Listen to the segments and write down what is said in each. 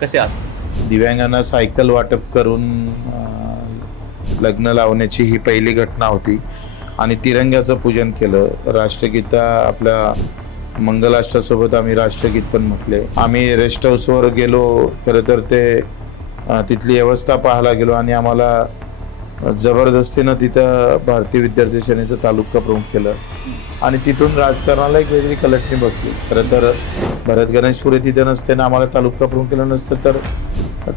कसे आहात? दिव्यांगांना सायकल वाटप करून लग्न लावण्याची ही पहिली घटना होती आणि तिरंग्याचं पूजन केलं. राष्ट्रगीता आपल्या मंगलाष्टासोबत आम्ही राष्ट्रगीत पण म्हटले. आम्ही रेस्ट हाऊसवर गेलो. खरं तर ते तिथली व्यवस्था पाहायला गेलो आणि आम्हाला जबरदस्तीनं तिथं भारतीय विद्यार्थी सेनेचं तालुका प्रमुख केलं आणि तिथून राजकारणाला एक वेगळी कलटणी बसली. खरं तर भरत गणेशपुरे तिथे नसते ना आम्हाला तालुका प्रमुख केलं नसतं तर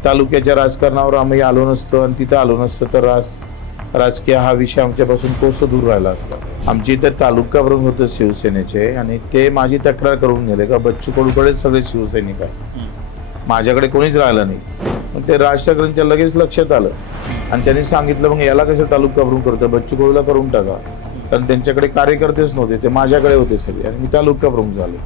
तालुक्याच्या राजकारणावर आम्ही आलो नसतो आणि तिथं आलो नसतं तर राजकीय हा विषय आमच्यापासून कोसं दूर राहिला असता. आमची इथं तालुका प्रमुख होते शिवसेनेचे आणि ते माझी तक्रार करून गेले का बच्चू कडूकडे सगळे शिवसैनिक आहे, माझ्याकडे कोणीच राहिलं नाही. मग ते राज ठाकरेंच्या लगेच लक्षात आलं आणि त्यांनी सांगितलं मग याला कसं तालुका प्रमुख करतं, बच्चू कडूला करून टाका. कारण त्यांच्याकडे कार्यकर्तेच नव्हते, ते माझ्याकडे होते सगळे आणि मी तालुका प्रमुख झालो.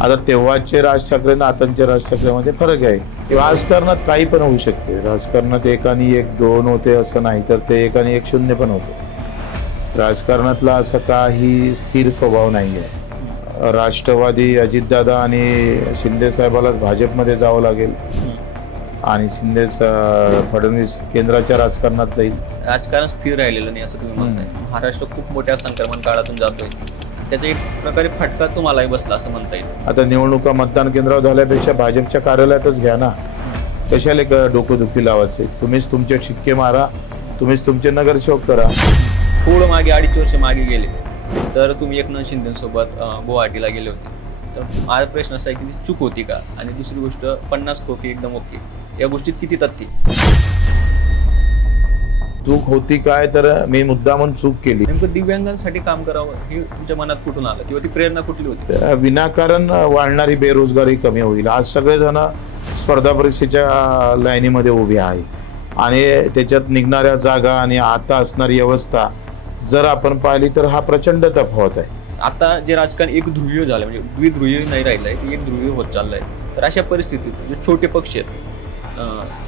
आता तेव्हाचे राज ठाकरे आणि आताच्या राज ठाकरेमध्ये फरक आहे. राजकारणात काही पण होऊ शकते. राजकारणात 1 आणि 1 2 होते असं नाही, तर ते 1 आणि 1 0 पण होते. राजकारणातला असा काही स्थिर स्वभाव नाही आहे. राष्ट्रवादी अजितदादा आणि शिंदे साहेबालाच भाजपमध्ये जावं लागेल आणि फडणवीस केंद्राच्या राजकारणात जाईल. राजकारण स्थिर राहिलेलं नाही असं तुम्ही म्हणताय. महाराष्ट्र खूप मोठ्या संक्रमण काळातून जातोय, त्याचा एक प्रकारे फटका तुम्हालाही बसला असं म्हणता येईल. आता निवडणुका मतदान केंद्रावर झाल्यापेक्षा भाजपच्या कार्यालयातच घ्या ना. कशाला डोकंदुखी लावायचे? तुम्हीच तुमचे शिक्के मारा, तुम्हीच तुमचे नगरसेवक करा. थोडं मागे 2.5 वर्ष मागे गेले तर तुम्ही एकनाथ शिंदेसोबत गुवाहाटीला गेले होते. तर माझा प्रश्न असा आहे की ती चूक होती का? आणि दुसरी गोष्ट 50 खोके एकदम ओके, या गोष्टीत किती तथ्य? चूक होती काय तर मी मुद्दामून चूक केली. नेमकं दिव्यांगांसाठी काम करावं हे तुमच्या मनात कुठून आलं किंवा ती प्रेरणा कुठली होती? विनाकारण वाढणारी बेरोजगारी कमी होईल. आज सगळेजण स्पर्धा परीक्षेच्या लाईनीमध्ये उभे आहे आणि त्याच्यात निघणाऱ्या जागा आणि आता असणारी व्यवस्था जर आपण पाहिली तर हा प्रचंड तफावत आहे. आता जे राजकारण एक ध्रुवीय झालं, म्हणजे द्विध्रुवीय नाही राहिलंय, ते एक ध्रुवीय होत चाललंय. तर अशा परिस्थितीत जे छोटे पक्ष आहेत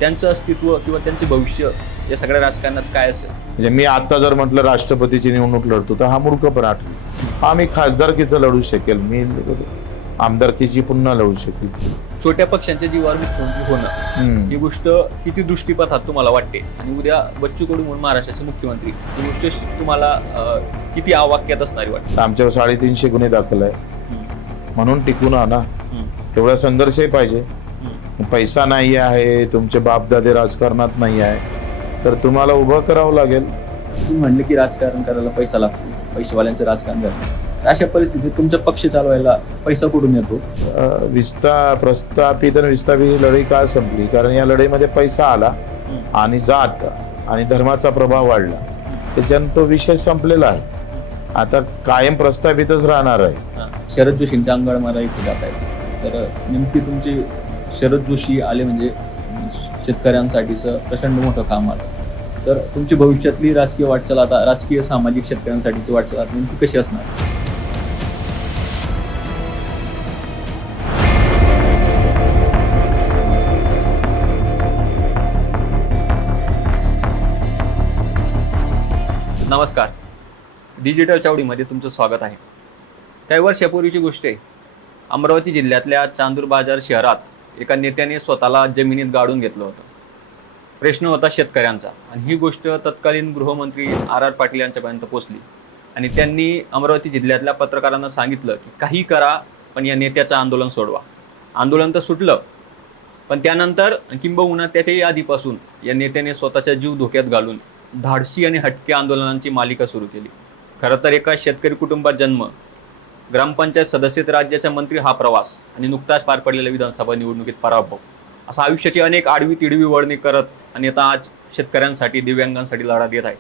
त्यांचं अस्तित्व किंवा त्यांचे भविष्य या सगळ्या राजकारणात काय असेल? म्हणजे मी आता जर म्हटलं राष्ट्रपतीची निवडणूक लढतो तर हा मूर्खपणा आठवली. हा मी खासदारकीचं लढू शकेल, मी आमदारकीची पुन्हा लढू शकेल. छोट्या पक्षांच्या जीवावर मुख्यमंत्री होणं ही गोष्ट किती दृष्टीपथात तुम्हाला वाटते? आणि उद्या बच्चू कडू म्हणून महाराष्ट्राचे मुख्यमंत्री ही गोष्ट तुम्हाला किती आवाक्यात असणारी वाटते? आमच्यावर 350 गुन्हे दाखल आहे म्हणून टिकून आणा. तेवढा संघर्षही पाहिजे. पैसा नाही आहे, तुमचे बापदादे राजकारणात नाही आहे तर तुम्हाला उभं करावं लागेल. तुम्ही म्हणले की राजकारण करायला पैसा लागतो, पैसेवाल्यांचं राजकारण करायला. अशा परिस्थितीत तुमचा पक्ष चालवायला पैसा कुठून येतो? प्रस्थापित आणि विस्थापित लढाई का संपली? कारण या लढाईमध्ये पैसा आला आणि जात आणि धर्माचा प्रभाव वाढला, त्याच्यानं तो विषय संपलेला आहे. आता कायम प्रस्थापितच राहणार आहे. शरद जोशींच्या अंगावर मला इथे जात आहे, तर नेमकी तुमची शरद जोशी आले म्हणजे शेतकऱ्यांसाठीचं प्रचंड मोठं काम आलं. तर तुमची भविष्यातली राजकीय वाटचाल आता राजकीय सामाजिक शेतकऱ्यांसाठीची वाटचाल आता नेमकी कशी असणार? नमस्कार, डिजिटल चावडीमध्ये तुमचं स्वागत आहे. काही वर्षापूर्वीची गोष्ट आहे. अमरावती जिल्ह्यातल्या चांदूर बाजार शहरात एका नेत्याने स्वतःला जमिनीत गाडून घेतलं होतं. प्रश्न होता शेतकऱ्यांचा आणि ही गोष्ट तत्कालीन गृहमंत्री RR पाटील यांच्यापर्यंत पोहोचली आणि त्यांनी अमरावती जिल्ह्यातल्या पत्रकारांना सांगितलं की काही करा पण या नेत्याचं आंदोलन सोडवा. आंदोलन तर सुटलं, पण त्यानंतर किंबहुना त्याच्याही आधीपासून या नेत्याने स्वतःचा जीव धोक्यात घालून धाडसी आणि हटके आंदोलनांची मालिका सुरू केली. खरं तर एका शेतकरी कुटुंबात जन्म, ग्रामपंचायत सदस्य ते राज्याच्या मंत्री हा प्रवास आणि नुकताच पार पडलेल्या विधानसभा निवडणुकीत पराभव, असं आयुष्याची अनेक आडवी तिडवी वळणी करत आणि आता आज शेतकऱ्यांसाठी दिव्यांगांसाठी लढा देत आहे.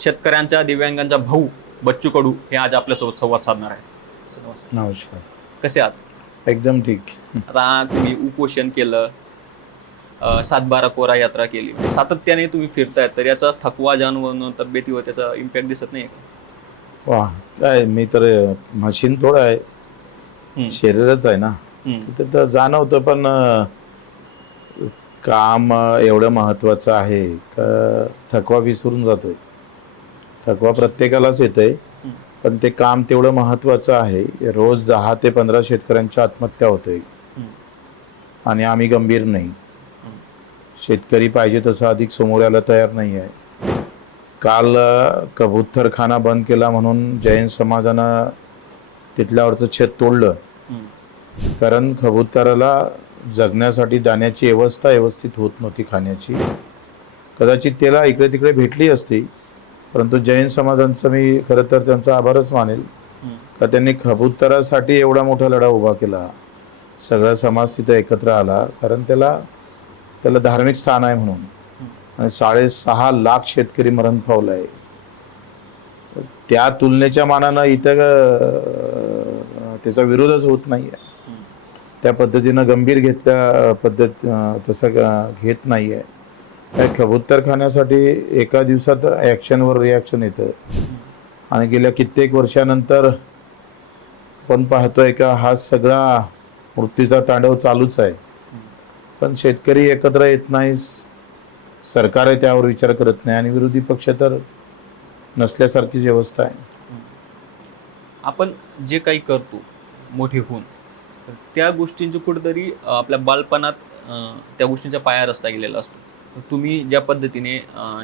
शेतकऱ्यांचा दिव्यांगांचा भाऊ बच्चू कडू हे आज आपल्यासोबत संवाद साधणार आहेत. नमस्कार. कसे आहात? एकदम ठीक. आता तुम्ही उपोषण केलं, 7/12 कोरा यात्रा केली, सातत्याने तुम्ही फिरतायत, तर याचा थकवा जाणवणं तब्येतीवर त्याचा इम्पॅक्ट दिसत नाही का? वा, काय मी तर मशीन थोडं आहे, शरीरच आहे ना. तर जाणवतं, पण काम एवढं महत्वाचं आहे का थकवा विसरून जातोय. थकवा प्रत्येकालाच येतोय, पण ते काम तेवढं महत्वाचं आहे. रोज 10 ते 15 शेतकऱ्यांच्या आत्महत्या होते आणि आम्ही गंभीर नाही. शेतकरी पाहिजे तसं अधिक समोर यायला तयार नाही आहे. काल कबूतरखाना बंद केला म्हणून जैन समाजानं तिथल्यावरचं छत तोडलं, कारण कबुतराला जगण्यासाठी दाण्याची व्यवस्था व्यवस्थित होत नव्हती खाण्याची. कदाचित त्याला इकडे तिकडे भेटली असती, परंतु जैन समाजांचं मी खरं तर त्यांचा आभारच मानेल का त्यांनी कबुतरासाठी एवढा मोठा लढा उभा केला. सगळा समाज तिथं एकत्र आला, कारण त्याला धार्मिक स्थान आहे म्हणून. आणि 6.5 लाख शेतकरी मरण पावला आहे. त्या तुलनेच्या मानानं इथं त्याचा विरोधच होत नाही आहे. त्या पद्धतीनं गंभीर तसं घेत नाही आहे. त्या कबूतरखान्यासाठी एका दिवसात ॲक्शनवर रिॲक्शन येतं आणि गेल्या कित्येक वर्षानंतर आपण पाहतोय का हा सगळा मृत्यूचा तांडव चालूच आहे. पण शेतकरी एकत्र येत नाही, सरकार त्यावर विचार करत नाही आणि विरोधी पक्ष तर नसल्यासारखीच व्यवस्था आहे. आपण जे काही करतो मोठे होऊन, तर त्या गोष्टींची कुठेतरी आपल्या बालपणात त्या गोष्टींचा पाया रचला गेलेला असतो. तुम्ही ज्या पद्धतीने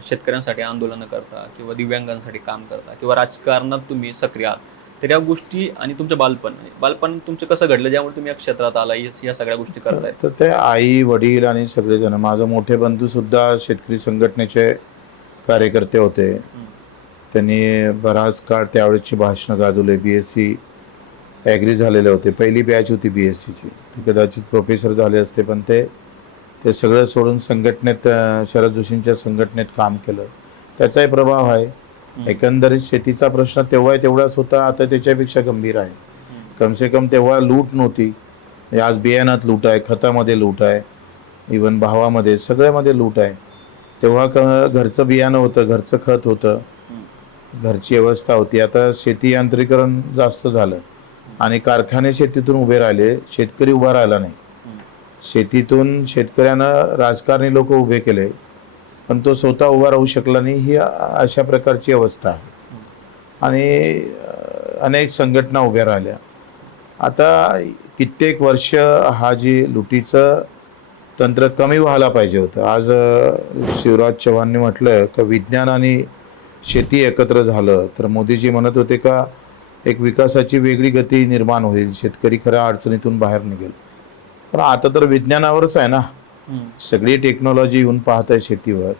शेतकऱ्यांसाठी आंदोलनं करता किंवा दिव्यांगांसाठी काम करता किंवा राजकारणात तुम्ही सक्रिय आहात, तर या गोष्टी आणि तुमचं बालपण तुमचं कसं घडलं ज्यामुळे तुम्ही या क्षेत्रात आला, या सगळ्या गोष्टी करतायत? तर ते आई वडील आणि सगळेजण, माझे मोठे बंधू सुद्धा शेतकरी संघटनेचे कार्यकर्ते होते. त्यांनी बराच काळ त्यावेळेची भाषणं गाजवले. BSc ॲग्री झालेले होते. पहिली बॅच होती BScची. कदाचित प्रोफेसर झाले असते, पण ते सगळं सोडून संघटनेत, शरद जोशींच्या संघटनेत काम केलं. त्याचाही प्रभाव आहे. एकंदरीत शेतीचा प्रश्न तेव्हा तेवढाच होता, आता त्याच्यापेक्षा गंभीर आहे. कमसे कम तेव्हा लूट नव्हती. आज बियाणात लूट आहे, खतामध्ये लूट आहे, इवन भावामध्ये सगळ्यामध्ये लूट आहे. तेव्हा घरचं बियाणं होतं, घरचं खत होतं, घरची व्यवस्था होती. आता शेती यांत्रिकरण जास्त झालं आणि कारखाने शेतीतून उभे राहिले, शेतकरी उभा राहिला नाही. शेतीतून शेतकऱ्यानं राजकारणी लोक उभे केले, पण तो स्वतः उभा राहू शकला नाही. ही अशा प्रकारची अवस्था आहे आणि अनेक संघटना उभ्या राहिल्या. आता कित्येक वर्ष हा जी लुटीचं तंत्र कमी व्हायला पाहिजे होतं. आज शिवराज चव्हाणने म्हटलं का विज्ञान आणि शेती एकत्र झालं तर मोदीजी म्हणत होते का एक विकासाची वेगळी गती निर्माण होईल, शेतकरी खऱ्या अडचणीतून बाहेर निघेल. पण आता तर विज्ञानावरच आहे ना, सगळी टेक्नॉलॉजी येऊन पाहत आहे शेतीवर.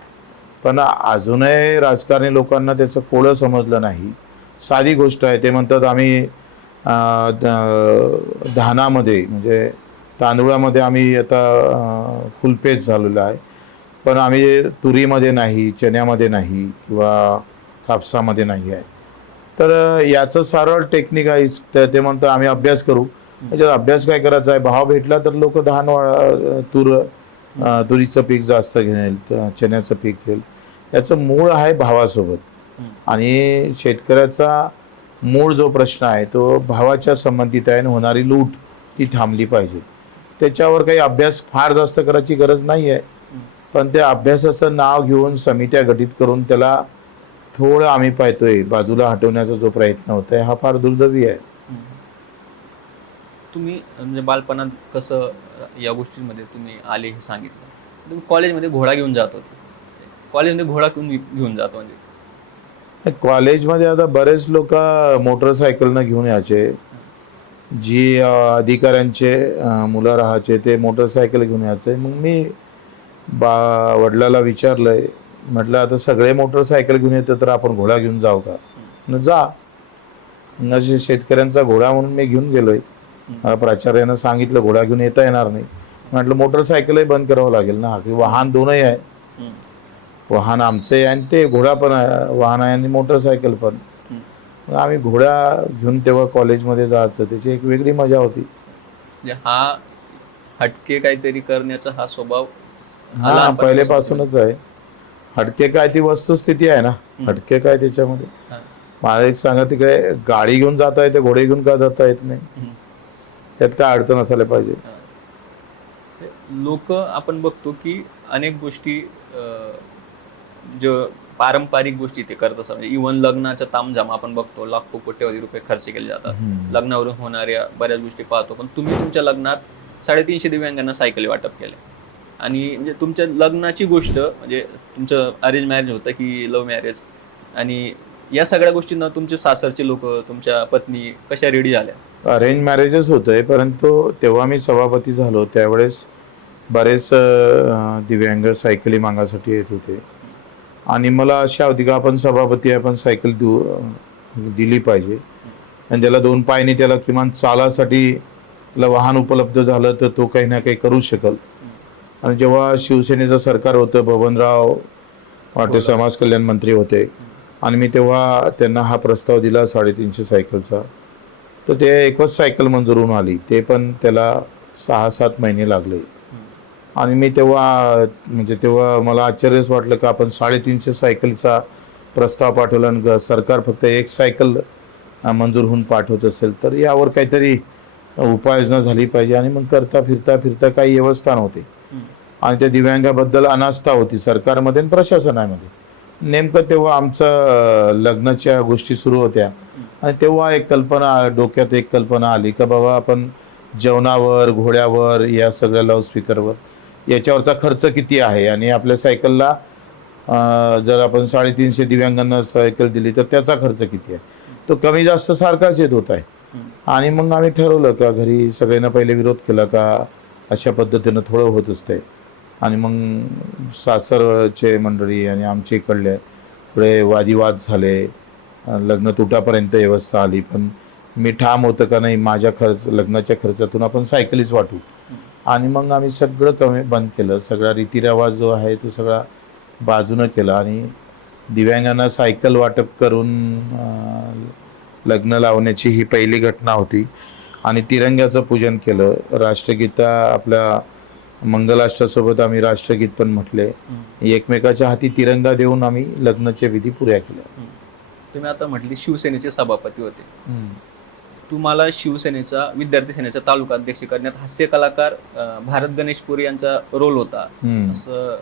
पण अजूनही राजकारणी लोकांना त्याचं कोडं समजलं नाही. साधी गोष्ट आहे, ते म्हणतात आम्ही धानामध्ये म्हणजे तांदूळामध्ये आम्ही आता फुलपेज झालेलं आहे, पण आम्ही तुरीमध्ये नाही, चण्यामध्ये नाही किंवा कापसामध्ये नाही आहे. तर याचं सरळ टेक्निक आहे. ते म्हणतात आम्ही अभ्यास करू. त्याच्यात अभ्यास काय करायचा आहे, भाव भेटला तर लोक तुरीचं पीक जास्त घेईल, चण्याचं पीक घेईल. याचं मूळ आहे भावासोबत. आणि शेतकऱ्याचा मूळ जो प्रश्न आहे तो भावाच्या संबंधित आहे आणि होणारी लूट ती थांबली पाहिजे. त्याच्यावर काही अभ्यास फार जास्त करायची गरज नाही आहे, पण त्या अभ्यासाचं नाव घेऊन समित्या गठीत करून त्याला थोडं आम्ही पाहतोय बाजूला हटवण्याचा जो प्रयत्न होत आहे हा फार दुर्दैवी आहे. तुम्ही म्हणजे बालपणात कसं या गोष्टींमध्ये तुम्ही आले हे सांगितलं. तुम्ही कॉलेजमध्ये घोडा घेऊन जात होते. कॉलेजमध्ये घोडा घेऊन जातो म्हणजे कॉलेजमध्ये आता बरेच लोक मोटरसायकलनं घेऊन यायचे. जी अधिकाऱ्यांचे मुलं राहायचे ते मोटरसायकल घेऊन यायचे. मग मी वडिलाला विचारलं, म्हटलं आता सगळे मोटरसायकल घेऊन येतं तर आपण घोडा घेऊन जाऊ का? जा. नशी शेतकऱ्यांचा घोडा म्हणून मी घेऊन गेलोय. प्राचार्यानं सांगितलं घोडा घेऊन येता येणार नाही. म्हटलं मोटरसायकलही बंद करावं लागेल ना, की वाहन दोनही आहे. वाहन आमचं आहे आणि ते घोडा पण आहे, वाहन आहे आणि मोटरसायकल पण. आम्ही घोडा घेऊन तेव्हा कॉलेजमध्ये जायचं, त्याची एक वेगळी मजा होती. म्हणजे हा हटके काहीतरी करण्याचा हा स्वभाव हा पहिलेपासूनच आहे. हटके काय ती वस्तुस्थिती आहे ना, हटके काय त्याच्यामध्ये. मला एक सांगा, तिकडे गाडी घेऊन जाता येते, घोडे घेऊन का जाता येत नाही? त्यात काय अडचण असायला पाहिजे? लोक आपण बघतो की अनेक गोष्टी जो पारंपरिक गोष्टी ते करत असतात. म्हणजे इव्हन लग्नाचा तामझाम आपण बघतो, लाखो कोट्यवधी रुपये खर्च केले जातात. लग्नावरून होणाऱ्या बऱ्याच गोष्टी पाहतो. पण तुम्ही तुमच्या लग्नात 350 दिव्यांगांना सायकली वाटप केले आणि म्हणजे तुमच्या लग्नाची गोष्ट म्हणजे तुमचं अरेंज मॅरेज होतं की लव्ह मॅरेज, आणि या सगळ्या गोष्टींना तुमचे सासरचे लोक, तुमच्या पत्नी कशा रेडी झाल्या? अरेंज मॅरेजच होतंय, परंतु तेव्हा मी सभापती झालो त्यावेळेस बरेच दिव्यांग सायकली मागासाठी येत होते आणि मला आशा होती का आपण सभापती आहे, आपण सायकल दिली पाहिजे आणि ज्याला 2 पायाने त्याला किमान चालासाठी त्याला वाहन उपलब्ध झालं तर तो काही ना काही करू शकल. आणि जेव्हा शिवसेनेचं सरकार होतं, बबनराव वाटे समाज कल्याण मंत्री होते आणि मी तेव्हा त्यांना हा प्रस्ताव दिला 350 सायकलचा, तर ते एकच सायकल मंजूर होऊन आली, ते पण त्याला 6-7 महिने लागले. आणि मी तेव्हा मला आश्चर्यच वाटलं का आपण 350 सायकलचा प्रस्ताव पाठवला आणि सरकार फक्त एक सायकल मंजूर होऊन पाठवत असेल, तर यावर काहीतरी उपाययोजना झाली पाहिजे. आणि मग फिरता काही व्यवस्था नव्हती आणि त्या दिव्यांगाबद्दल अनास्था होती सरकारमध्ये आणि प्रशासनामध्ये. नेमकं तेव्हा आमचं लग्नाच्या गोष्टी सुरू होत्या आणि तेव्हा डोक्यात एक कल्पना आली का बाबा आपण जेवणावर, घोड्यावर, या सगळ्या लाऊडस्पीकरवर याच्यावरचा खर्च किती आहे आणि आपल्या सायकलला जर आपण 350 दिव्यांगांना सायकल दिली तर त्याचा खर्च किती आहे, तो कमी जास्त सारखाच येत होत आहे. आणि मग आम्ही ठरवलं का घरी सगळ्यांना पहिले विरोध केला का अशा पद्धतीनं थोडं होत असते. आणि मग सासरचे मंडळी आणि आमच्या इकडले थोडे वादिवाद झाले, लग्न तुटापर्यंत व्यवस्था आली, पण मी ठाम होतं का नाही माझ्या लग्नाच्या खर्चातून आपण सायकलीच वाटू. आणि मग आम्ही सगळं कमी बंद केलं, सगळा रीतिरिवाज जो आहे तो सगळा बाजूनं केला आणि दिव्यांगांना सायकल वाटप करून लग्न लावण्याची ही पहिली घटना होती. आणि तिरंग्याचं पूजन केलं, राष्ट्रगीता आपल्या मंगलाष्टासोबत आम्ही राष्ट्रगीत पण म्हटले, एकमेकाच्या हाती तिरंगा देऊन आम्ही लग्नाच्या विधी पुऱ्या केल्या. तुम्ही आता म्हटली शिवसेनेचे सभापती होते, तुम्हाला शिवसेनेचा विद्यार्थी सेनेचा तालुका अध्यक्ष करण्यात हास्य कलाकार भारत गणेशपुरी यांचा रोल होता, असं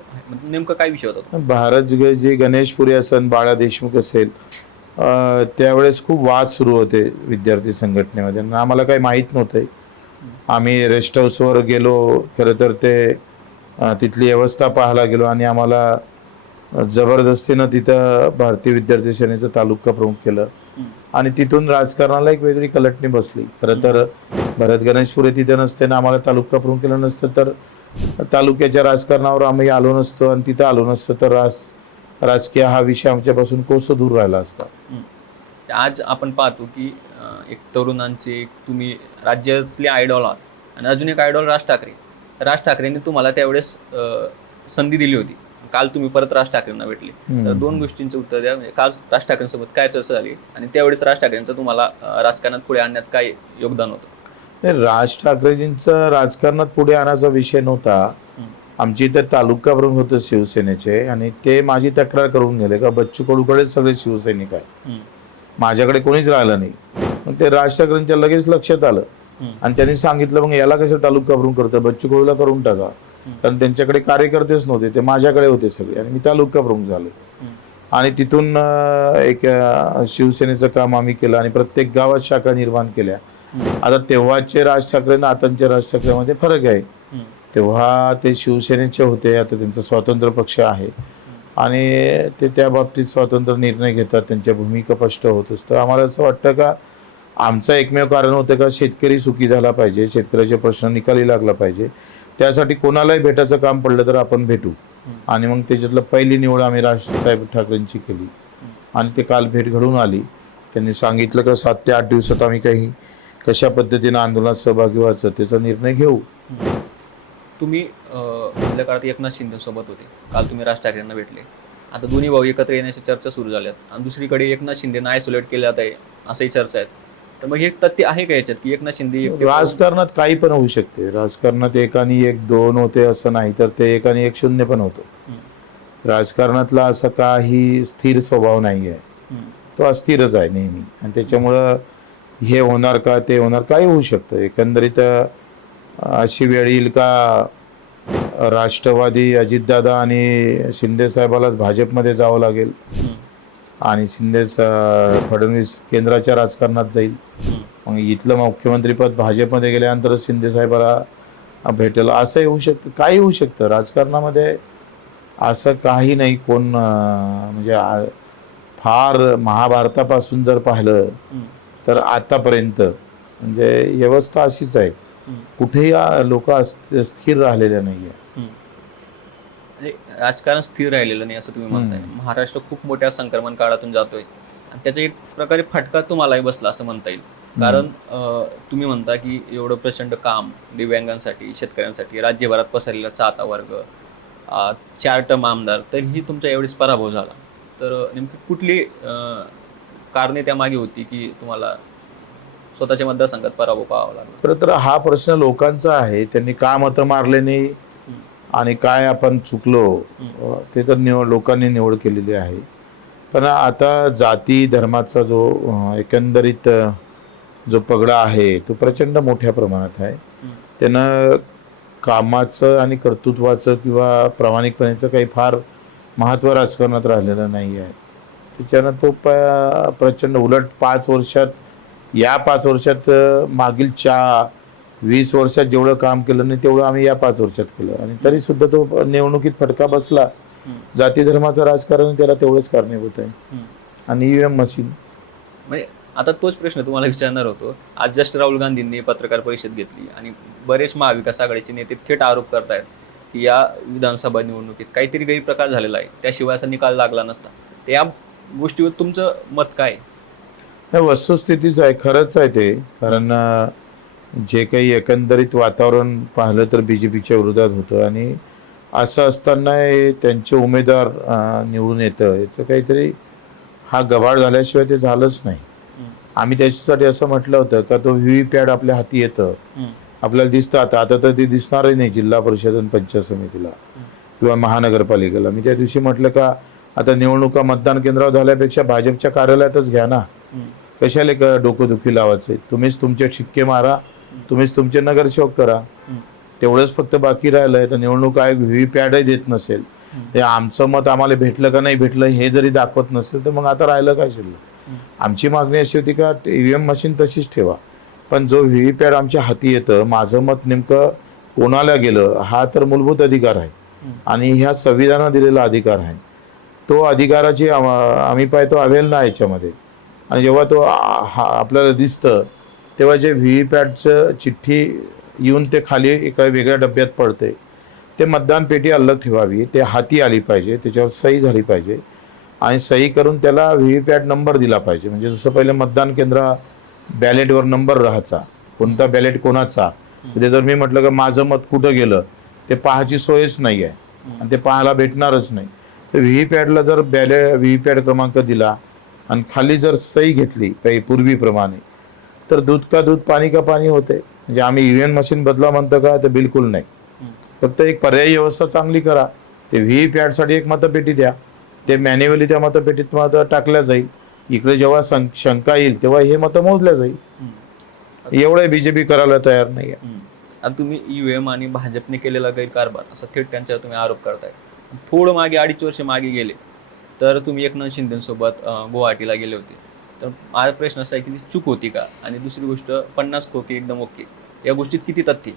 नेमकं काय विषय होता? भारत गणेशपुरी असेल, बाळा देशमुख असेल, त्यावेळेस खूप वाद सुरू होते विद्यार्थी संघटनेमध्ये. आम्हाला काही माहीत नव्हतं. आम्ही रेस्ट हाऊसवर गेलो, खरं तर ते तिथली व्यवस्था पाहायला गेलो आणि आम्हाला जबरदस्तीनं तिथं भारतीय विद्यार्थी सेनेचं तालुका प्रमुख केलं आणि तिथून राजकारणाला एक वेगळी कलटणी बसली. खरं तर भरत गणेशपुरे तिथे नसताना आम्हाला तालुका प्रमुख केलं नसतं तर तालुक्याच्या राजकारणावर आम्ही आलो नसतो आणि तिथं आलो नसतं तर राजकीय हा विषय आमच्यापासून कोसं दूर राहिला असता. आज आपण पाहतो की एक तरुणांचे तुम्ही राज्यातले आयडॉल आहात आणि अजून एक आयडॉल राज ठाकरेंनी तुम्हाला त्यावेळेस संधी दिली होती, काल तुम्ही परत राज ठाकरेंना भेटले, तर 2 गोष्टींचं उत्तर द्या. म्हणजे काल राज ठाकरेंसोबत काय चर्चा झाली आणि त्यावेळेस राज ठाकरेंचं तुम्हाला राजकारणात पुढे आणण्यात काय योगदान होतं? नाही, राज ठाकरेजींचं राजकारणात पुढे आणायचा विषय नव्हता. आमची इथे तालुका प्रमुख होते शिवसेनेचे आणि ते माझी तक्रार करून गेले का बच्चू कडूकडे सगळे शिवसैनिक आहे, माझ्याकडे कोणीच राहिलं नाही. मग ते राज ठाकरेंच्या लगेच लक्षात आलं आणि त्यांनी सांगितलं मग याला कसं तालुका प्रमुख करतं, बच्चू कडूला करून टाका. कारण त्यांच्याकडे कार्यकर्तेच नव्हते, ते माझ्याकडे होते सगळे आणि मी तालुका प्रमुख झालो. आणि तिथून एक शिवसेनेचं काम आम्ही केलं आणि प्रत्येक गावात शाखा निर्माण केल्या. आता तेव्हाचे राज ठाकरे आणि आताच्या राज ठाकरेमध्ये फरक आहे. तेव्हा ते शिवसेनेचे होते, आता त्यांचा स्वतंत्र पक्ष आहे आणि ते त्या बाबतीत स्वतंत्र निर्णय घेतात, त्यांच्या भूमिका स्पष्ट होत असतं. आम्हाला असं वाटतं का आमचं एकमेव कारण होतं का शेतकरी सुखी झाला पाहिजे, शेतकऱ्याचे प्रश्न निकाली लागला पाहिजे, त्यासाठी कोणालाही भेटायचं काम पडलं तर आपण भेटू. आणि मग त्याच्यातलं पहिली निवड आम्ही राजसाहेब ठाकरेंची केली आणि ते काल भेट घडून आली. त्यांनी सांगितलं का 7 ते 8 दिवसात आम्ही कशा पद्धतीनं आंदोलनात सहभागी व्हायचं त्याचा निर्णय घेऊ. तुम्ही आपल्या काळात एकनाथ शिंदेसोबत होते, काल तुम्ही राज ठाकरेंना भेटले, आता दोन्ही भाऊ एकत्र येण्याची चर्चा सुरू झाल्यात आणि दुसरीकडे एकनाथ शिंदेना आयसोलेट केले जात आहे असंही चर्चा आहेत. तर मग हे तथ्य आहे का याच्यात की एकनाथ शिंदे राजकारणात काही पण होऊ शकते. राजकारणात 1 आणि 1 2 होते असं नाही, तर ते 1 आणि 1 0 पण होतं. राजकारणातला असा काही स्थिर स्वभाव नाही आहे, तो अस्थिरच आहे नेहमी. आणि त्याच्यामुळं हे होणार का ते होणार काही होऊ शकतं. एकंदरीत अशी वेळ येईल का राष्ट्रवादी अजितदादा आणि शिंदे साहेबालाच भाजपमध्ये जावं लागेल आणि फडणवीस केंद्राच्या राजकारणात जाईल. मग इथलं मुख्यमंत्रीपद भाजपमध्ये गेल्यानंतर शिंदे साहेबाला भेटेल असं होऊ शकतं, काही होऊ शकतं राजकारणामध्ये. असं काही नाही. कोण म्हणजे फार महाभारतापासून जर पाहिलं हम्म, तर आतापर्यंत म्हणजे व्यवस्था अशीच आहे. हम्म, कुठेही लोक स्थिर राहिलेले नाही आहे. हम्म. म्हणजे राजकारण स्थिर राहिलेलं नाही असं तुम्ही म्हणताय. महाराष्ट्र खूप मोठ्या संक्रमण काळातून जातोय आणि त्याचा एक प्रकारे फटका तुम्हालाही बसला असं म्हणता येईल. कारण तुम्ही म्हणता की एवढं प्रचंड काम दिव्यांगांसाठी, शेतकऱ्यांसाठी, राज्यभरात पसरलेला चाहता वर्ग, 4 टर्म आमदार, तरीही तुमचा एवढीच पराभव झाला. तर नेमकी कुठली कारणे त्यामागे होती की तुम्हाला स्वतःच्या मतदारसंघात पराभव पाहावा लागला? खरं तर हा प्रश्न लोकांचा आहे. त्यांनी का मतं मारले नाही हम्म, आणि काय आपण चुकलो ते तर लोकांनी निवड केलेली आहे. पण आता जाती धर्माचा जो एकंदरीत जो पगडा आहे तो प्रचंड मोठ्या प्रमाणात आहे. हम्म, त्यानं कामाचं आणि कर्तृत्वाचं किंवा प्रामाणिकपणेचं काही फार महत्त्व राजकारणात राहिलेलं नाही आहे. त्याच्यानं तो प्रचंड उलट 5 वर्षात, या 5 वर्षात मागील 20 वर्षात जेवढं काम केलं नाही तेवढं आम्ही या 5 वर्षात केलं आणि तरीसुद्धा तो निवडणुकीत फटका बसला. हम्म, जाती धर्माचं राजकारण त्याला तेवढंच कारणीभूत आहे. हम्म. आणि EVM मशीन. म्हणजे आता तोच प्रश्न तुम्हाला विचारणार होतो. आज जस्ट राहुल गांधींनी पत्रकार परिषद घेतली आणि बरेच महाविकास आघाडीचे नेते थेट आरोप करतायत की या विधानसभा निवडणुकीत काहीतरी गैरप्रकार झालेला आहे, त्याशिवाय असा निकाल लागला नसता. तर या गोष्टीवर तुमचं मत काय? नाही, वस्तुस्थितीच आहे, खरंच आहे ते. कारण जे काही एकंदरीत वातावरण पाहिलं तर BJPच्या विरोधात होतं आणि असं असताना त्यांचे उमेदवार निवडून येतं, याचं काहीतरी हा गबाड झाल्याशिवाय ते झालंच नाही. आम्ही त्याच्यासाठी असं म्हटलं होतं का तो VVPAT आपल्या हाती येतं, आपल्याला दिसतं. आता तर ते दिसणारही नाही जिल्हा परिषद आणि पंचायत समितीला किंवा महानगरपालिकेला. मी त्या दिवशी म्हटलं का आता निवडणुका मतदान केंद्रावर झाल्यापेक्षा भाजपच्या कार्यालयातच घ्या ना. कशाला का डोकंदुखी लावायचे? तुम्हीच तुमचे शिक्के मारा, तुम्हीच तुमचे नगरसेवक करा. तेवढंच फक्त बाकी राहिलंय. तर निवडणूक आयोग VVPATही देत नसेल, ते आमचं मत आम्हाला भेटलं का नाही भेटलं हे जरी दाखवत नसेल तर मग आता राहिलं काय शिल्लक? आमची मागणी अशी होती का EVM मशीन तशीच ठेवा, पण जो VVPAT आमच्या हाती येतं, माझं मत नेमकं कोणाला गेलं हा तर मूलभूत अधिकार आहे आणि ह्या संविधानाने दिलेला अधिकार आहे. तो अधिकाराची आम्ही पाहतो अवहेलना याच्यामध्ये. आणि जेव्हा तो आपल्याला दिसतं तेव्हा जे VVPATचं चिठ्ठी येऊन ते खाली एका वेगळ्या डब्यात पडते, ते मतदान पेटी अलग ठेवावी, ते हाती आली पाहिजे, त्याच्यावर सही झाली पाहिजे आणि सही करून त्याला VVPAT नंबर दिला पाहिजे. म्हणजे जसं पहिले मतदान केंद्र बॅलेटवर नंबर राहायचा, कोणता बॅलेट कोणाचा. ते जर मी म्हटलं का माझं मत कुठं गेलं ते पाहायची सोयच नाही आहे आणि ते पाहायला भेटणारच नाही. तर VVPATला जर VVPAT क्रमांक दिला आणि खाली जर सही घेतली पूर्वीप्रमाणे तर दूध का दूध पाणी का पाणी होते. म्हणजे आम्ही EVM मशीन बदला म्हणतो का? तर बिलकुल नाही. फक्त एक पर्यायी व्यवस्था चांगली करा. ते VVPATसाठी एक मतपेटी द्या, ते मॅन्युअली त्या मतपेटीत मत टाकल्या जाईल. इकडे जेव्हा शंका येईल तेव्हा हे मतं मोजल्या जाईल. एवढं BJP करायला तयार नाही आहे. आता तुम्ही EVM आणि भाजपने केलेला गैरकारभार असं थेट त्यांच्यावर तुम्ही आरोप करताय. थोडं मागे 2.5 वर्ष मागे गेले तर तुम्ही एकनाथ शिंदेसोबत गुवाहाटीला गेले होते. तर माझा प्रश्न असा आहे की ती चूक होती का? आणि दुसरी गोष्ट 50 खोके एकदम ओके, या गोष्टीत किती तथ्य?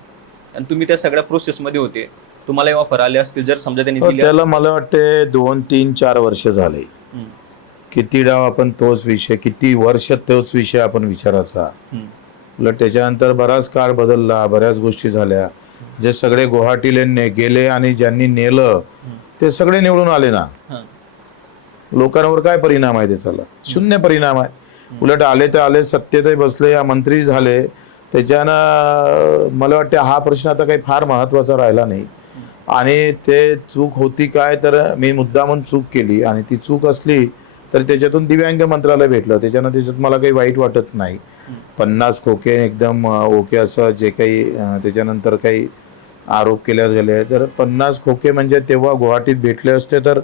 आणि तुम्ही त्या सगळ्या प्रोसेसमध्ये होते, तुम्हाला ऑफर आले असतील जर समजा त्यांनी दिली? त्याला मला वाटते 2, 3, 4 वर्ष झाले. किती डाव आपण तोच विषय, किती वर्ष तोच विषय आपण विचारायचा. उलट त्याच्यानंतर बराच काळ बदलला, बऱ्याच गोष्टी झाल्या. जे सगळे गुवाहाटीला गेले आणि ज्यांनी नेलं ते सगळे निवडून आले ना. लोकांवर काय परिणाम आहे त्याचा? शून्य परिणाम आहे. उलट आले तर आले, सत्तेतही बसले, या मंत्री झाले. त्याच्यानं मला वाटते हा प्रश्न आता काही फार महत्त्वाचा राहिला नाही. आणि ते चूक होती काय तर मी मुद्दामून चूक केली आणि ती चूक असली तर त्याच्यातून दिव्यांग मंत्रालय भेटलं, त्याच्यात मला काही वाईट वाटत नाही. 50 खोके एकदम ओके असं जे काही त्याच्यानंतर काही आरोप केले गेले तर 50 खोके म्हणजे तेव्हा गुवाहाटीत भेटले असते तर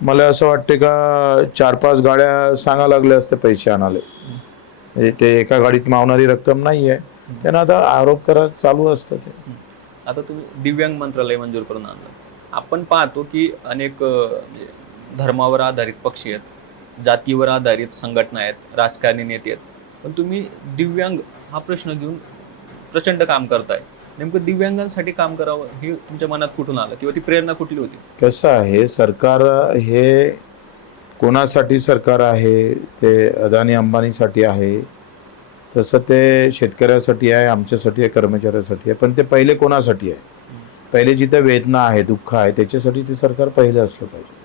मला असं वाटते का 4-5 गाड्या सांगा लागल्या असते पैसे आणाले. म्हणजे ते एका गाडीत मावणारी रक्कम नाही आहे. त्यांना आता आरोप करा चालू असतं ते. आता तुम्ही दिव्यांग मंत्रालय मंजूर करून आणलं. आपण पाहतो की अनेक धर्मावर आधारित पक्ष आहेत, जातीवर आधारित संघटना आहेत, राजकारणी नेते आहेत, पण तुम्ही दिव्यांग हा प्रश्न घेऊन प्रचंड काम करताय. नेमकं दिव्यांगांसाठी काम करावं हे तुमच्या मनात कुठून आलं किंवा ती प्रेरणा कुठली होती? कसं आहे, सरकार हे कोणासाठी सरकार आहे? ते अदानी अंबानीसाठी आहे, तसं ते शेतकऱ्यासाठी आहे, आमच्यासाठी आहे, कर्मचाऱ्यासाठी आहे. पण ते पहिले कोणासाठी आहे? पहिले जिथे वेदना आहे, दुःख आहे, त्याच्यासाठी ते सरकार पहिले असलं पाहिजे.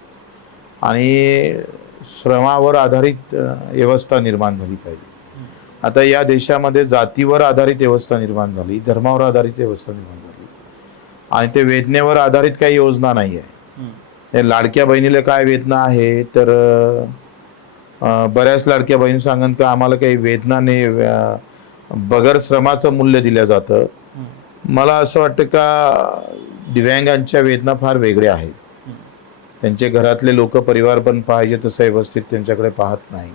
आणि श्रमावर आधारित व्यवस्था निर्माण झाली पाहिजे. आता या देशामध्ये जातीवर आधारित व्यवस्था निर्माण झाली, धर्मावर आधारित व्यवस्था निर्माण झाली, आणि ते वेदनेवर आधारित काही योजना नाही आहे. हे लाडक्या बहिणीला काय वेदना आहे, तर बऱ्याच लाडक्या बहिणी सांगन की आम्हाला काही वेदना नाही, बगर श्रमाचं मूल्य दिलं जातं. मला असं वाटतं का दिव्यांगांच्या वेदना फार वेगळ्या आहेत. त्यांचे घरातले लोक, परिवार पण पाहिजे तसं व्यवस्थित त्यांच्याकडे पाहत नाही.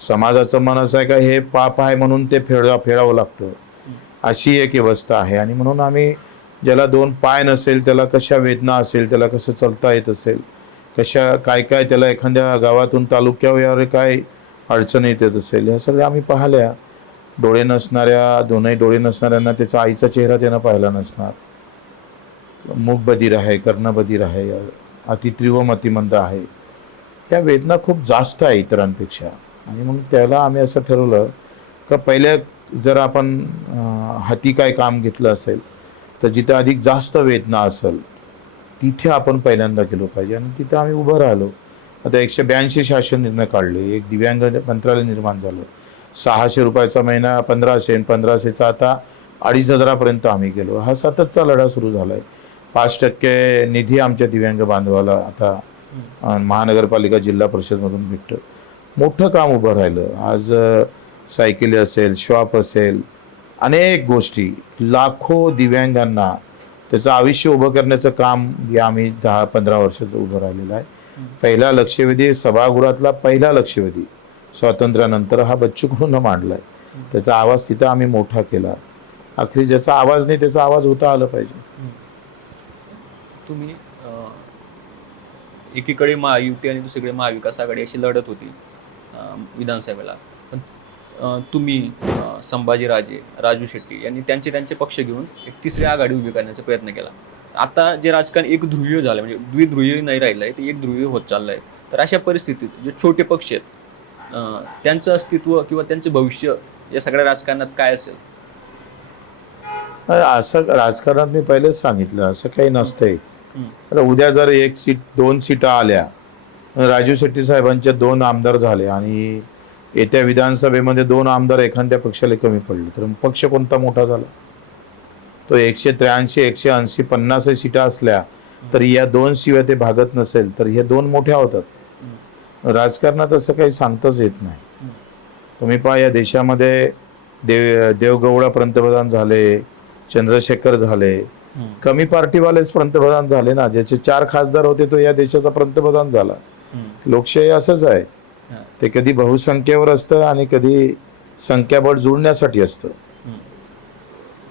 समाजाचं मन असं आहे का हे पाप आहे म्हणून ते फेडावं लागतं, अशी एक व्यवस्था आहे. आणि म्हणून आम्ही ज्याला 2 पाय नसेल, त्याला कशा वेदना असेल, त्याला कसं चालता येत असेल, कशा काय काय त्याला एखाद्या गावातून तालुक्यावर काय अडचण येत असेल, ह्या सगळ्या आम्ही पाहिल्या. डोळे नसणाऱ्या, दोनही डोळे नसणाऱ्यांना त्याचा आईचा चेहरा त्यानं पाहिला नसणार, मूक बधीर आहे, कर्णबधीर आहे, अतितीव्र मतिमंद आहे. ह्या वेदना खूप जास्त आहे इतरांपेक्षा. आणि मग त्याला आम्ही असं ठरवलं का पहिले जर आपण हाती काय काम घेतलं असेल तर जिथं अधिक जास्त वेदना असेल तिथे आपण पहिल्यांदा गेलो पाहिजे. आणि तिथं आम्ही उभं राहिलो. आता 182 शासन निर्णय काढले, एक दिव्यांग मंत्रालय निर्माण झालं. 600 रुपयाचा महिना 1500, 1500चा आता 2500पर्यंत आम्ही गेलो. हा सततचा लढा सुरू झाला आहे. 5% निधी आमच्या दिव्यांग बांधवाला आता महानगरपालिका जिल्हा परिषदमधून भेटतं. मोठं काम उभं राहिलं. आज सायकली असेल, शॉप असेल, अनेक गोष्टी, लाखो दिव्यांगांना त्याचं आयुष्य उभं करण्याचं काम या आम्ही 10-15 वर्षाचं उभं राहिलेलं आहे. पहिला लक्षवेधी सभागृहातला पहिला लक्षवेधी स्वातंत्र्यानंतर हा बच्चू कडूंना मांडला आहे. त्याचा आवाज तिथं आम्ही मोठा केला. अखेरी ज्याचा आवाज नाही त्याचा आवाज होता आला पाहिजे. तुम्ही एकीकडे महायुती आणि दुसरीकडे महाविकास आघाडी अशी लढत होती विधानसभेला. पण तुम्ही संभाजीराजे, राजू शेट्टी यांनी त्यांचे पक्ष घेऊन एक तिसरी आघाडी उभी करण्याचा प्रयत्न केला. आता जे राजकारण एक ध्रुवीय झालं, म्हणजे द्विध्रुवीय नाही राहिलं आहे, ते एक ध्रुवीय होत चाललं आहे. तर अशा परिस्थितीत जे छोटे पक्ष आहेत त्यांचं अस्तित्व किंवा त्यांचं भविष्य या सगळ्या राजकारणात काय असेल? असं राजकारणात मी पहिलेच सांगितलं, असं काही नसतंय. आता उद्या जर 1 सीट 2 सीटा आल्या, राजू शेट्टी साहेबांचे 2 आमदार झाले आणि येत्या विधानसभेमध्ये 2 आमदार एखाद्या पक्षाला कमी पडले, तर पक्ष कोणता मोठा झाला? तो 183, 180, 50 सीटा असल्या तर या 2 शिवाय ते भागत नसेल तर हे 2 मोठ्या होतात. राजकारणात असं काही सांगताच येत नाही. तुम्ही पहा, या देशामध्ये देवगौडा पंतप्रधान झाले, चंद्रशेखर झाले, कमी पार्टीवालेच पंतप्रधान झाले ना. ज्याचे 4 खासदार होते तो या देशाचा पंतप्रधान झाला. लोकशाही असंच आहे, ते कधी बहुसंख्येवर असतं आणि कधी संख्याबळ जुळण्यासाठी असतं.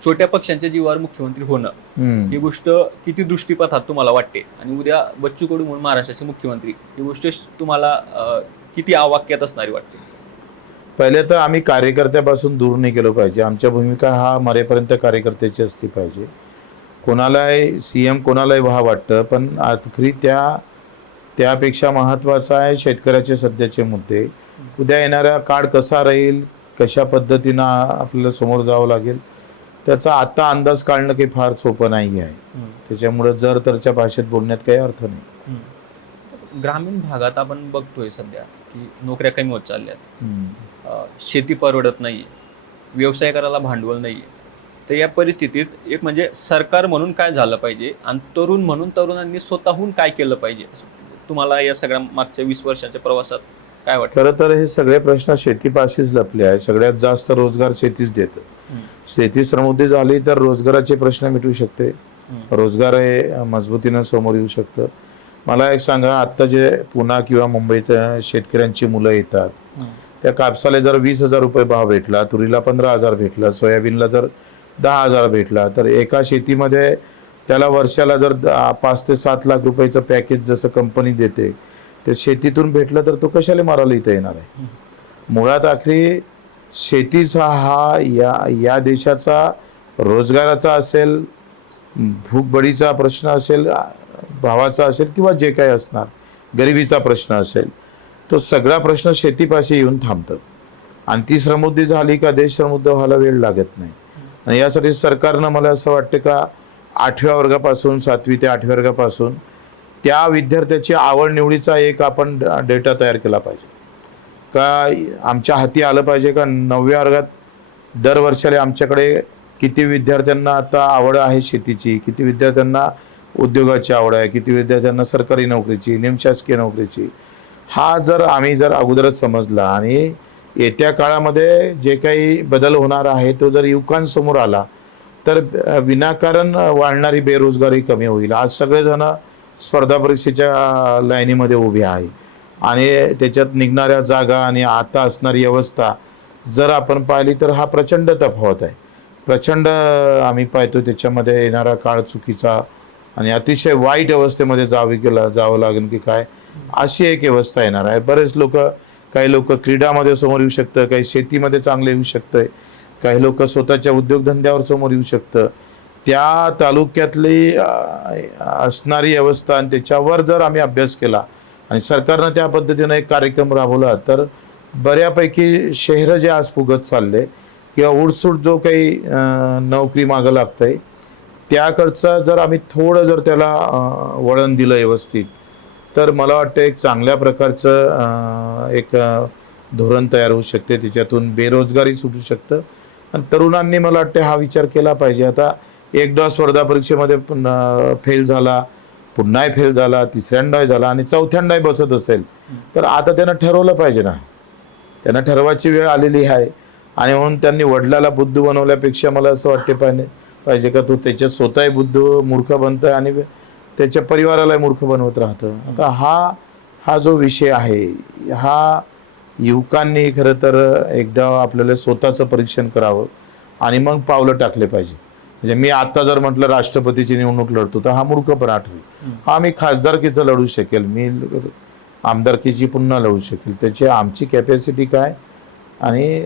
छोट्या पक्षांच्या जीवावर मुख्यमंत्री होणं ही गोष्ट किती दृष्टीपथात तुम्हाला वाटते? आणि उद्या बच्चू कडू म्हणून महाराष्ट्राचे मुख्यमंत्री ही गोष्ट तुम्हाला किती आवाक्यात असणारी वाटते? पहिले तर आम्ही कार्यकर्त्यापासून दूर नाही गेलो पाहिजे. आमच्या भूमिका हा मरेपर्यंत कार्यकर्त्याची असली पाहिजे. कोणालाही CM कोणालाही वाटतं, पण आखरी त्यापेक्षा महत्त्वाचं आहे शेतकऱ्याचे सध्याचे मुद्दे. उद्या येणारा काळ कसा राहील, कशा पद्धतीनं आपल्याला समोर जावं लागेल, त्याचा आता अंदाज काढणं काही फार सोपं नाही आहे. त्याच्यामुळे जर तरच्या भाषेत बोलण्यात काही अर्थ नाही. ग्रामीण भागात आपण बघतोय सध्या की नोकऱ्या कमी होत चालल्यात, शेती परवडत नाही, व्यवसाय करायला भांडवल नाही. तर या परिस्थितीत एक म्हणजे सरकार म्हणून काय झालं पाहिजे आणि तरुण म्हणून तरुणांनी स्वतःहून काय केलं पाहिजे, तुम्हाला या सगळ्या मागच्या 20 वर्षाच्या प्रवासात काय वाटतं? खरं तर हे सगळे प्रश्न शेतीपाशीच लपले आहे. सगळ्यात जास्त रोजगार शेतीच देतं. शेती समृद्धी झाली तर रोजगाराचे प्रश्न मिटू शकते, रोजगार हे मजबूतीनं समोर येऊ शकतं. मला एक सांगा, आत्ता जे पुणे किंवा मुंबईत शेतकऱ्यांची मुलं येतात, त्या कापसाला जर 20,000 रुपये भाव भेटला, तुरीला 15,000 भेटला, सोयाबीनला जर 10,000 भेटला, तर एका शेतीमध्ये त्याला वर्षाला जर 5 ते 7 लाख रुपयाचं पॅकेज जसं कंपनी देते, ते शेतीतून भेटलं तर तो कशाला मारायला इथं येणार आहे? मुळात आखरी शेतीचा हा या देशाचा रोजगाराचा असेल, भूकबडीचा प्रश्न असेल, भावाचा असेल किंवा जे काही असणार, गरिबीचा प्रश्न असेल, तो सगळा प्रश्न शेतीपाशी येऊन थांबतं. आणि ती समृद्धी झाली का देश समृद्ध व्हायला वेळ लागत नाही. आणि यासाठी सरकारनं मला असं वाटतं का 8व्या वर्गापासून 7वी ते 8व्या वर्गापासून त्या विद्यार्थ्याची आवड निवडीचा एक आपण डेटा तयार केला पाहिजे. का आमच्या हाती आलं पाहिजे का 9व्या वर्गात दर वर्षाला आमच्याकडे किती विद्यार्थ्यांना आता आवड आहे शेतीची, किती विद्यार्थ्यांना उद्योगाची आवड आहे, किती विद्यार्थ्यांना सरकारी नोकरीची, निमशासकीय नोकरीची. हा जर आम्ही अगोदरच समजला आणि येत्या काळामध्ये जे काही बदल होणार आहे तो जर युवकांसमोर आला तर विनाकारण वाढणारी बेरोजगारी कमी होईल. आज सगळेजण स्पर्धा परीक्षेच्या लाईनीमध्ये उभे आहे आणि त्याच्यात निघणाऱ्या जागा आणि आता असणारी अवस्था जर आपण पाहिली तर हा प्रचंड तफावत आहे. प्रचंड आम्ही पाहतो त्याच्यामध्ये येणारा काळ चुकीचा आणि अतिशय वाईट अवस्थेमध्ये जावं लागेल की काय, अशी एक अवस्था येणार आहे. बरेच लोक, काही लोक क्रीडामध्ये समोर येऊ शकतं, काही शेतीमध्ये चांगलं येऊ शकतंय, काही लोक स्वतःच्या उद्योगधंद्यावर समोर येऊ शकतं. त्या तालुक्यातली असणारी अवस्था आणि त्याच्यावर जर आम्ही अभ्यास केला आणि सरकारनं त्या पद्धतीनं एक कार्यक्रम राबवला तर बऱ्यापैकी शहरं जे आज फुगत चालले किंवा उडसूट जो काही नोकरी मागं लागतंय त्याकडचं जर आम्ही थोडं जर त्याला वळण दिलं व्यवस्थित तर मला वाटतं एक चांगल्या प्रकारचं एक धोरण तयार होऊ शकते. त्याच्यातून बेरोजगारी सुटू शकतं आणि तरुणांनी मला वाटतं हा विचार केला पाहिजे. आता एकदा स्पर्धा परीक्षेमध्ये फेल झाला, पुन्हाही फेल झाला, तिसऱ्यांदाही झाला आणि चौथ्यांदाही बसत असेल तर आता त्यानं ठरवलं पाहिजे ना, त्यांना ठरवायची वेळ आलेली आहे. आणि म्हणून त्यांनी वडिलाला बुद्धू बनवल्यापेक्षा मला असं वाटते पाहिजे का तो त्याच्यात स्वतःही बुद्धू मूर्ख बनतोय आणि त्याच्या परिवारालाही मूर्ख बनवत राहतं. आता हा जो विषय आहे हा युवकांनी खरं तर एकदा आपल्याला स्वतःचं परीक्षण करावं आणि मग पावलं टाकले पाहिजे. म्हणजे मी आता जर म्हटलं राष्ट्रपतीची निवडणूक लढतो तर हा मूर्खपणा आठवेल. हा मी खासदारकीचं लढू शकेल, मी आमदारकीची पुन्हा लढू शकेल. त्याची आमची कॅपॅसिटी काय आणि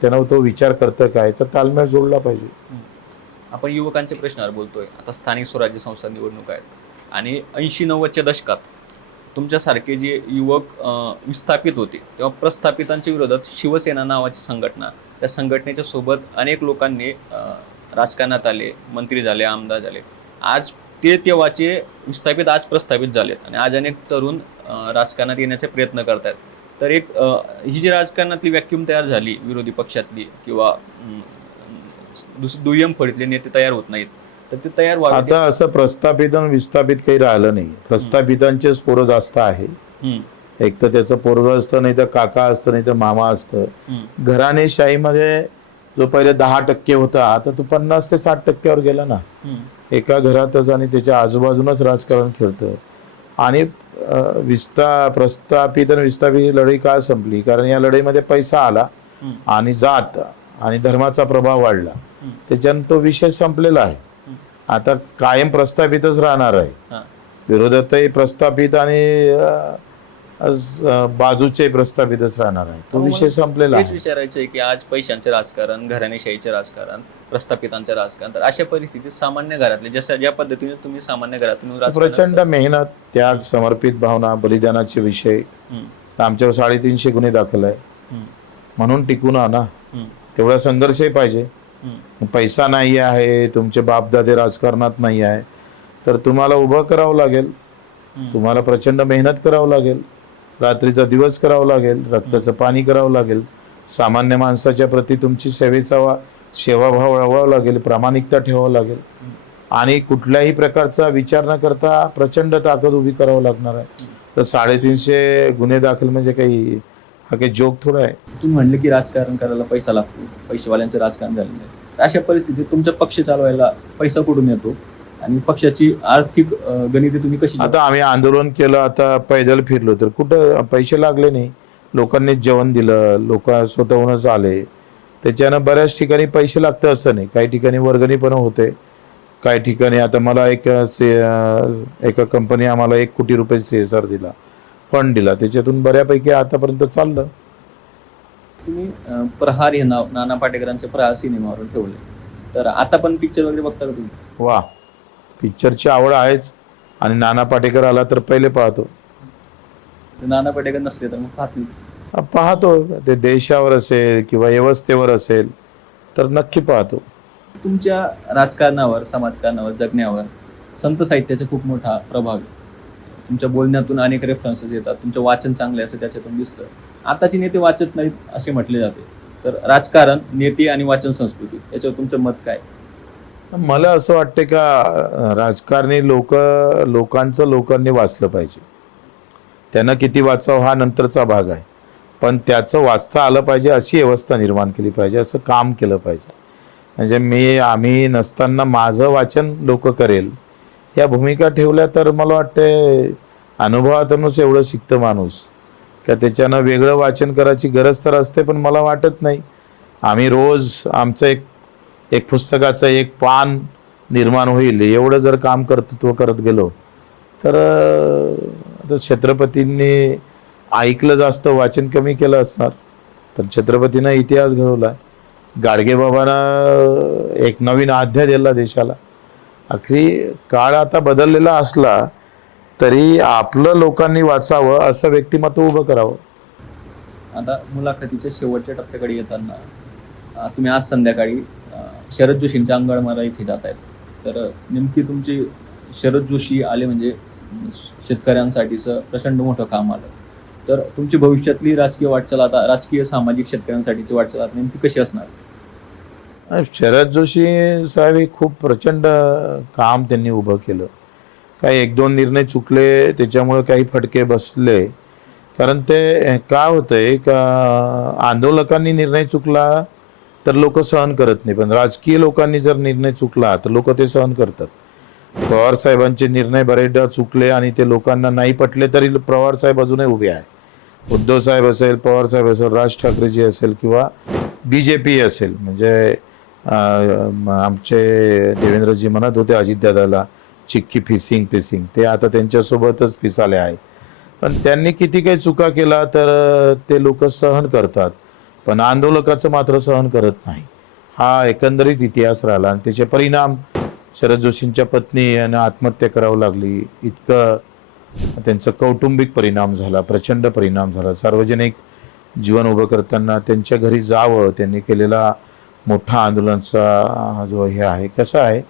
त्यानं तो विचार करतं काय याचा ताळमेळ जोडला पाहिजे. आपण युवकांच्या प्रश्नावर बोलतोय. आता स्थानिक स्वराज्य संस्था निवडणूक आहेत आणि 80-90च्या दशकात तुमच्यासारखे जे युवक विस्थापित होते तेव्हा प्रस्थापितांच्या विरोधात शिवसेना नावाची संघटना, त्या संघटनेच्या सोबत अनेक लोकांनी राजकारणात आले, मंत्री झाले, आमदार झाले. आज तेव्हाचे विस्थापित आज प्रस्थापित झालेत आणि आज अनेक तरुण राजकारणात येण्याचे प्रयत्न करत आहेत. तर एक ही जी राजकारणातली व्हॅक्यूम तयार झाली विरोधी पक्षातली किंवा दुय्यम फळीतले नेते तयार होत नाहीत तर ते तयार व्हावे. आता असं प्रस्थापित आणि विस्थापित काही राहिलं नाही. प्रस्थापितांचेच पोरं जास्त आहे. एक तर त्याचं पोरगं असतं, नाही तर काका असतं, नाही तर मामा असतं. घराणेशाहीमध्ये जो पहिले 10% होता आता तो 50 ते 60%वर गेला ना. एका घरातच आणि त्याच्या आजूबाजूनच राजकारण खेळतं. आणि प्रस्थापित आणि विस्थापित लढाई का संपली? कारण या लढाईमध्ये पैसा आला आणि जात आणि धर्माचा प्रभाव वाढला. त्याच्यानं तो विषय संपलेला आहे. आता कायम प्रस्थापितच राहणार आहे. विरोधातही प्रस्थापित आणि बाजूचे प्रस्थापितच राहणार आहे. तो विषय संपलेला आहे. विचारायचं आहे की आज पैशांचे राजकारण, घराणेशाहीचे राजकारण, प्रस्थापितांचे राजकारण, तर अशा परिस्थितीत सामान्य घरातले ज्या पद्धतीने तुम्ही सामान्य घरातून प्रचंड मेहनत, त्याग, समर्पित भावना, बलिदानाचे विषय. आमच्यावर 350 गुन्हे दाखल आहे म्हणून टिकून आणा. तेवढा संघर्षही पाहिजे. पैसा नाही आहे, तुमचे बापदादे राजकारणात नाही आहे तर तुम्हाला उभं करावं लागेल. तुम्हाला प्रचंड मेहनत करावं लागेल, रात्रीचा दिवस करावं लागेल, रक्ताचं पाणी करावं लागेल, सामान्य माणसाच्या प्रती तुमची सेवाभाव वाढवावा लागेल, प्रामाणिकता ठेवावं लागेल आणि कुठल्याही प्रकारचा विचार न करता प्रचंड ताकद उभी करावं लागणार आहे. तर 350 गुन्हे दाखल म्हणजे हा काही जोक थोडा आहे. तुम्ही म्हणले की राजकारण करायला पैसा लागतो, पैशावाल्यांचं राजकारण झालेलं आहे. अशा परिस्थितीत तुमचा पक्ष चालवायला पैसा कुठून येतो आणि पक्षाची आर्थिक गणिते तुम्ही कशी? आता आम्ही आंदोलन केलं, आता पैदल फिरलो तर कुठं पैसे लागले नाही. लोकांनी जेवण दिलं, लोक स्वतःहूनच आले. त्याच्यानं बऱ्याच ठिकाणी पैसे लागतं असं नाही. काही ठिकाणी वर्गणी पण होते, काही ठिकाणी आता मला एका कंपनी आम्हाला 1 कोटी रुपये CSR दिला, फंड दिला. त्याच्यातून बऱ्यापैकी आतापर्यंत चाललं. तुम्ही प्रहार हे नाव नाना पाटेकरांच्या प्रहार सिनेमावरून ठेवले तर आता पण पिक्चर वगैरे बघता का तुम्ही? वा, पिक्चरची आवड आहेच. आणि नाना पाटेकर आला तर पहिले पाहतो. नाना पाटेकर नसले तर मग पाहत नाही. पाहतो, ते देशावर असेल किंवा व्यवस्थेवर असेल तर नक्की पाहतो. तुमच्या राजकारणावर, समाजकारणावर, जगण्यावर संत साहित्याचा खूप मोठा प्रभाव आहे. तुमच्या बोलण्यातून अनेक रेफरन्सेस येतात, तुमचं वाचन चांगले असं त्याच्यातून दिसतं. आताची नेते वाचत नाहीत असे म्हटले जाते. तर राजकारण, नेते आणि वाचन संस्कृती याच्यावर तुमचं मत काय? मला असं वाटते का राजकारणी लोकांचं लोकांनी वाचलं पाहिजे. त्यांना किती वाचावं हा नंतरचा भाग आहे, पण त्याचं वाचता आलं पाहिजे अशी व्यवस्था निर्माण केली पाहिजे, असं काम केलं पाहिजे. म्हणजे आम्ही नसताना माझं वाचन लोक करेल या भूमिका ठेवल्या तर मला वाटते अनुभवातूनच एवढं शिकतं माणूस का त्याच्यानं वेगळं वाचन करायची गरज तर असते, पण मला वाटत नाही. आम्ही रोज आमचं एक पुस्तकाचं एक पान निर्माण होईल एवढं जर काम कर्तृत्व करत गेलो तर आता छत्रपतींनी ऐकलं जास्त, वाचन कमी केलं असणार. पण छत्रपतीनं इतिहास घडवला. गाडगेबाबांना एक नवीन अध्याय दिला देशाला. अखेरी काळ आता बदललेला असला तरी आपलं लोकांनी वाचावं असं व्यक्तिमत्व उभं करावं. आता मुलाखतीच्या शेवटच्या टप्प्याकडे येताना तुम्ही आज संध्याकाळी शरद जोशींच्या अंगळमारा इथे जात आहेत. तर नेमकी तुमची शरद जोशी आले म्हणजे शेतकऱ्यांसाठीचं प्रचंड मोठं काम आलं. तर तुमची भविष्यातली राजकीय वाटचाल, आता राजकीय सामाजिक शेतकऱ्यांसाठीची वाटचाल आता नेमकी कशी असणार? शरद जोशी साहेब हे खूप प्रचंड काम त्यांनी उभं केलं. काही एक दोन निर्णय चुकले त्याच्यामुळे काही फटके बसले. कारण ते काय होतंय का आंदोलकांनी निर्णय चुकला तर लोक सहन करत नाही, पण राजकीय लोकांनी जर निर्णय चुकला तर लोक ते सहन करतात. पवार साहेबांचे निर्णय बरेचदा चुकले आणि ते लोकांना नाही पटले तरी पवार साहेब अजूनही उभे आहे. उद्धव साहेब असेल, पवार साहेब असेल, राज ठाकरेजी असेल किंवा BJP असेल. म्हणजे आमचे देवेंद्रजी म्हणत होते अजितदादाला चिक्की फिसिंग, ते आता त्यांच्यासोबतच फिसाले आहे. पण त्यांनी किती काही चुका केला तर ते लोक सहन करतात, पण आंदोलकाचं मात्र सहन करत नाही. हा एकंदरीत इतिहास राहिला आणि त्याचे परिणाम शरद जोशींच्या पत्नी यांना आत्महत्या करावं लागली. इतकं त्यांचा कौटुंबिक परिणाम झाला, प्रचंड परिणाम झाला. सार्वजनिक जीवन उभं करताना त्यांच्या घरी जावं, त्यांनी केलेला मोठा आंदोलनाचा जो हे आहे. कसं आहे,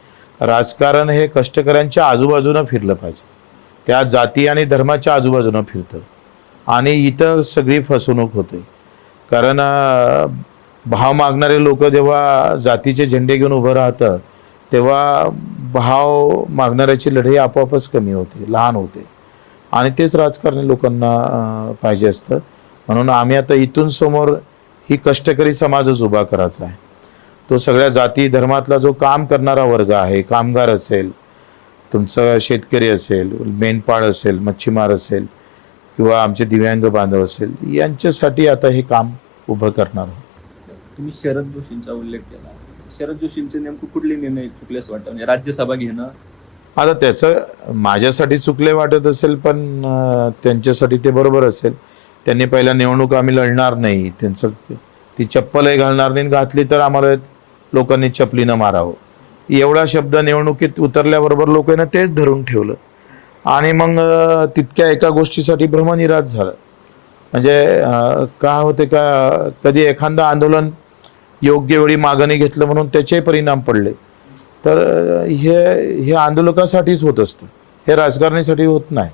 राजकारण हे कष्टकऱ्यांच्या आजूबाजूनं फिरलं पाहिजे. त्या जाती आणि धर्माच्या आजूबाजूनं फिरतं आणि इथं सगळी फसवणूक होते. कारण भाव मागणारे लोक जेव्हा जातीचे झेंडे घेऊन उभं राहतं तेव्हा भाव मागणाऱ्याची लढाई आपोआपच कमी होते, लहान होते. आणि तेच राजकारणी लोकांना पाहिजे असतं. म्हणून आम्ही आता इथून समोर ही कष्टकरी समाजच उभा करायचा आहे. तो सगळ्या जाती धर्मातला जो काम करणारा वर्ग आहे, कामगार असेल, तुमचा शेतकरी असेल, मेंढपाळ असेल, मच्छीमार असेल किंवा आमचे दिव्यांग बांधव असेल, यांच्यासाठी आता हे काम उभं करणार आहोत. तुम्ही शरद जोशींचा उल्लेख केला. शरद जोशींचे नेमकं कुठले निर्णय चुकले असं वाटतं? म्हणजे राज्यसभा घेणं, आता त्याचं माझ्यासाठी चुकले वाटत असेल, पण त्यांच्यासाठी ते बरोबर असेल. त्यांनी पहिला निवडणूक आम्ही लढणार नाही, त्यांचं ती चप्पलही घालणार नाही, घातली तर आम्हाला लोकांनी चपलीनं मारावं एवढा शब्द निवडणुकीत उतरल्याबरोबर लोकांना तेच धरून ठेवलं आणि मग तितक्या एका गोष्टीसाठी भ्रमनिरास झालं. म्हणजे काय होते का कधी एखादं आंदोलन योग्य वेळी मागणी घेतलं म्हणून त्याचे परिणाम पडले. तर हे आंदोलकासाठीच होत असतं, हे राजकारणासाठी होत नाही.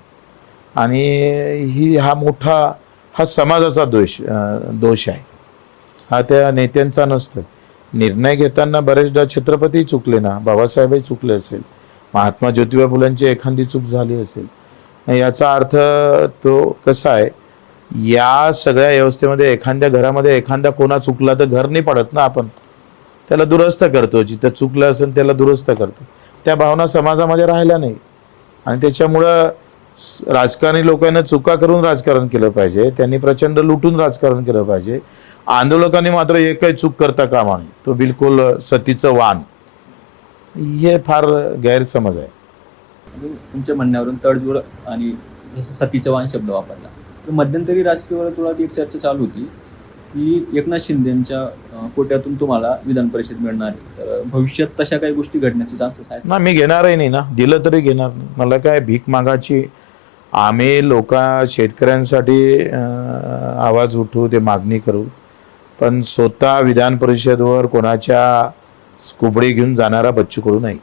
आणि हा समाजाचा दोष आहे, हा त्या नेत्यांचा नसतं. निर्णय घेताना बरेचदा छत्रपती चुकले ना, बाबासाहेबही चुकले असेल, महात्मा ज्योतिबा फुलेंची एखादी चूक झाली असेल. याचा अर्थ तो कसा आहे, या सगळ्या व्यवस्थेमध्ये एखाद्या घरामध्ये एखादा कोणा चुकला तर घर नाही पडत ना, आपण त्याला दुरुस्त करतो. जिथं चुकलं असेल त्याला दुरुस्त करतो. त्या भावना समाजामध्ये राहिल्या नाही आणि त्याच्यामुळं राजकारणी लोकांना चुका करून राजकारण केलं पाहिजे. त्यांनी प्रचंड लुटून राजकारण केलं पाहिजे. आंदोलकांनी मात्र एकही चूक करता कामा नये. तो बिलकुल सतीचं वाण, हे फार गैरसमज आहे. तुमच्या म्हणण्यावरून तडजोड आणि जसं सतीचं वाण शब्द वापरला, तर मध्यंतरी राजकीय वर्तुळात एक चर्चा चालू होती की एकनाथ शिंदेच्या कोट्यातून तुम्हाला विधान परिषद मिळणार आहे, तर भविष्यात तशा काही गोष्टी घडण्याचे चान्सेस आहेत? ना, मी घेणारही नाही ना, दिलं तरी घेणार नाही. मला काय भीक मागायची. आम्ही शेतकऱ्यांसाठी आवाज उठवू, ते मागणी करू, पण स्वतः विधान परिषदवर कोणाच्या कुबडी घेऊन जाणारा बच्चू कडू नाही.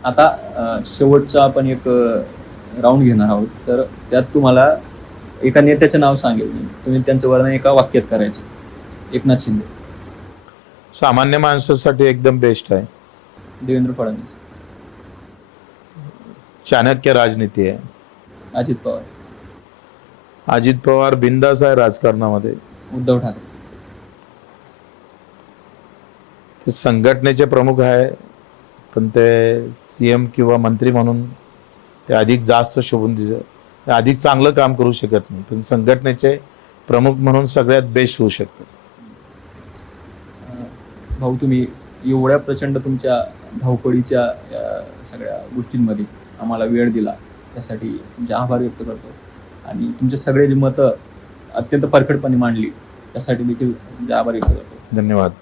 आता शेवटचा आपण एक राऊंड घेणार आहोत, तर त्यात तुम्हाला एका नेत्याचं नाव सांगेल मी, तुम्ही त्यांचं वर्णन एका वाक्यात करायचं. एकनाथ शिंदे, सामान्य माणसासाठी एकदम बेस्ट आहे. देवेंद्र फडणवीस, चाणक्य राजनीती आहे. अजित पवार, अजित पवार बिंदास आहे राजकारणामध्ये. उद्धव ठाकरे, ते संघटनेचे प्रमुख आहे, पण ते CM किंवा मंत्री म्हणून ते अधिक जास्त शोभून दिसत, अधिक चांगलं काम करू शकत नाही, पण संघटनेचे प्रमुख म्हणून सगळ्यात बेस्ट होऊ शकतं. भाऊ, तुम्ही एवढ्या प्रचंड तुमच्या धावपळीच्या सगळ्या गोष्टींमध्ये आम्हाला वेळ दिला, त्यासाठी तुमचे आभार व्यक्त करतो. आणि तुमचे सगळे जी मतं अत्यंत परखडपणे मांडली, त्यासाठी देखील तुमचे आभार व्यक्त करतो. धन्यवाद.